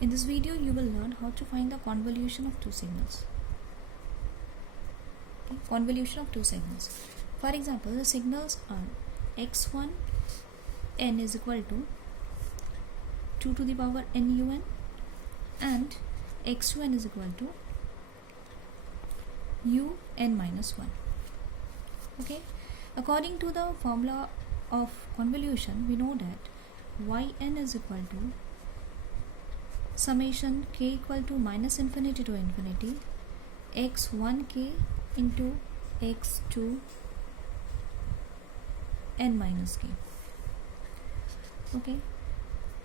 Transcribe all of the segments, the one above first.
In this video, you will learn how to find the convolution of two signals. Okay? Convolution of two signals. For example, the signals are x1 n is equal to 2 to the power n un and x2n is equal to un minus 1. Okay? According to the formula of convolution, we know that yn is equal to summation k equal to minus infinity to infinity x1k into x2 n minus k. Okay,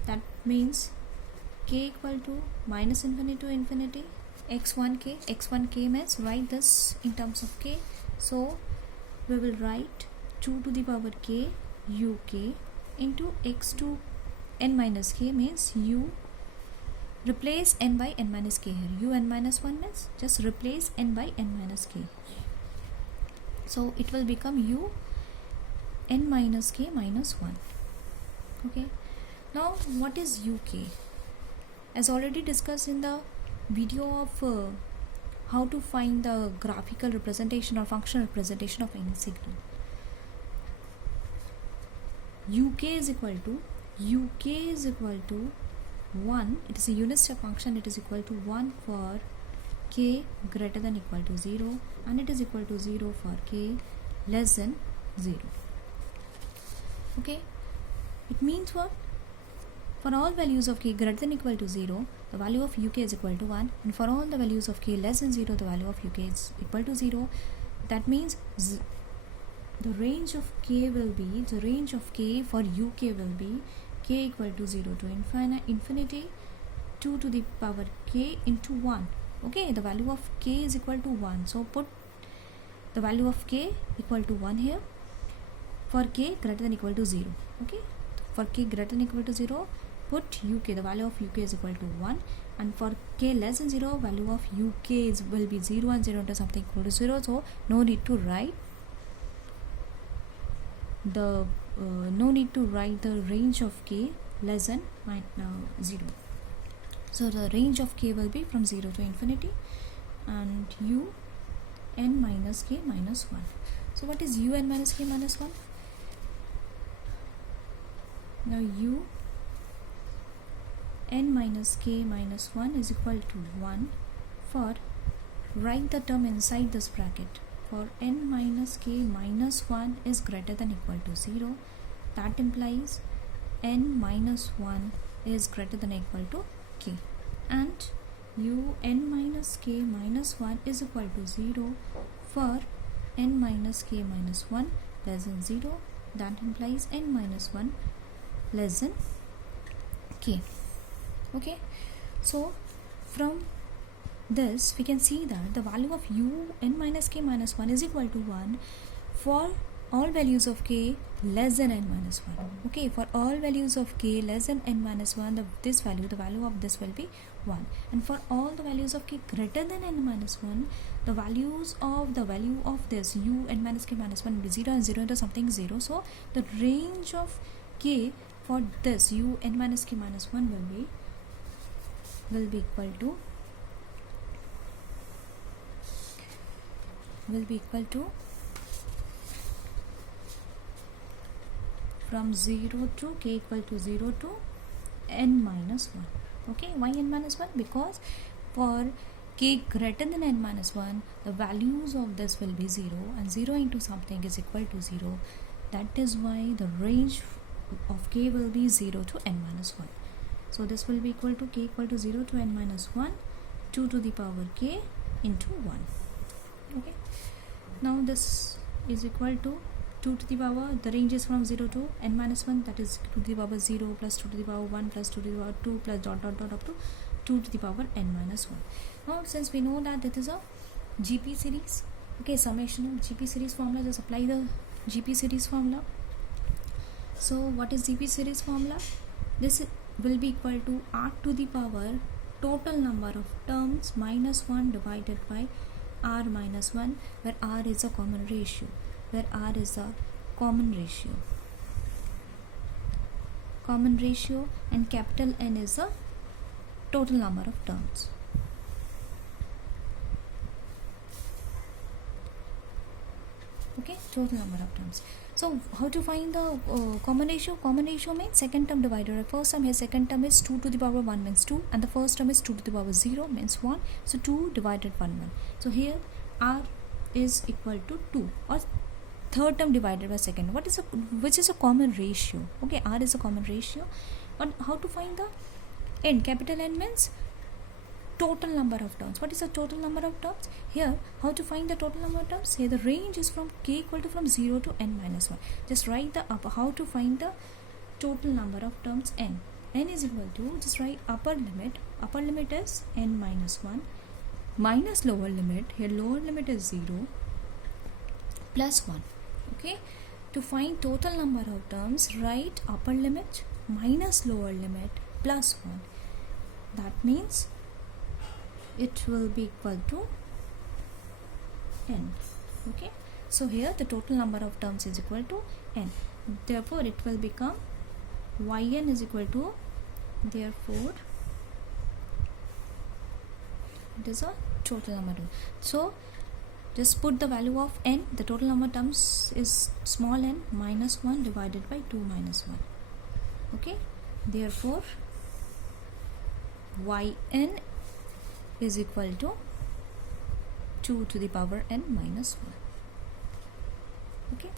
that means k equal to minus infinity to infinity x1k means write this in terms of k, so we will write 2 to the power k uk into x2 n minus k means u. Replace n by n minus k here. Un minus 1 means just replace n by n minus k. So it will become u n minus k minus 1. Okay. Now what is uk? As already discussed in the video of how to find the graphical representation or functional representation of any signal. uk is equal to 1, it is a unit step function, it is equal to 1 for k greater than equal to 0 and it is equal to 0 for k less than 0. Okay, it means what? For all values of k greater than equal to 0, the value of uk is equal to 1, and for all the values of k less than 0, the value of uk is equal to 0. That means the range of k for uk will be k equal to 0 to infinity 2 to the power k into 1. Okay, the value of k is equal to 1, so put the value of k equal to 1 here for k greater than equal to 0. Okay, for k greater than equal to 0, put uk, the value of uk is equal to 1, and for k less than 0, value of uk will be 0 and 0 into something equal to 0, so no need to write the range of k less than 0. So the range of k will be from 0 to infinity and un minus k minus 1. So what is un minus k minus 1? Now un minus k minus 1 is equal to 1 for, write the term inside this bracket, for n minus k minus 1 is greater than equal to 0. That implies n minus 1 is greater than equal to k, and un minus k minus 1 is equal to 0 for n minus k minus 1 less than 0. That implies n minus 1 less than k. Okay, so from this we can see that the value of un minus k minus 1 is equal to 1 for all values of k less than n minus 1. Okay, for all values of k less than n minus 1, the value of this will be 1, and for all the values of k greater than n minus 1, the value of this un minus k minus 1 will be 0 and 0 into something 0. So the range of k for this un minus k minus 1 will be equal to from 0 to k equal to 0 to n minus 1. Okay, why n minus 1? Because for k greater than n minus 1, the values of this will be 0 and 0 into something is equal to 0. That is why the range of k will be 0 to n minus 1. So this will be equal to k equal to 0 to n minus 1, 2 to the power k into 1. Okay, now this is equal to 2 to the power, the range is from 0 to n minus 1, that is 2 to the power 0 plus 2 to the power 1 plus 2 to the power 2 plus dot up to 2 to the power n minus 1. Now since we know that this is a GP series, okay, summation of GP series formula, just apply the GP series formula. So what is GP series formula? This will be equal to r to the power total number of terms minus 1 divided by r minus 1, where r is a common ratio, common ratio and capital N is a total number of terms. Okay, total number of terms. So how to find the common ratio? Common ratio means second term divided by first term. Here second term is 2 to the power 1 means 2, and the first term is 2 to the power 0 means 1. So 2 divided 1. So here r is equal to 2, or third term divided by second. Which is a common ratio? Okay, r is a common ratio. But how to find the n? Capital N means total number of terms. What is the total number of terms? Here, how to find the total number of terms? Here the range is from k equal to from 0 to n minus 1. Just write the upper. How to find the total number of terms n? N is equal to, just write upper limit. Upper limit is n minus 1 minus lower limit. Here lower limit is 0 plus 1. Okay, to find total number of terms, write upper limit minus lower limit plus 1. That means it will be equal to n. Okay, so here the total number of terms is equal to n. Therefore it will become yn is equal to, therefore it is a total number. So just put the value of n. The total number of terms is small n minus 1 divided by 2 minus 1. Okay, therefore yn is equal to 2 to the power n minus 1. Okay.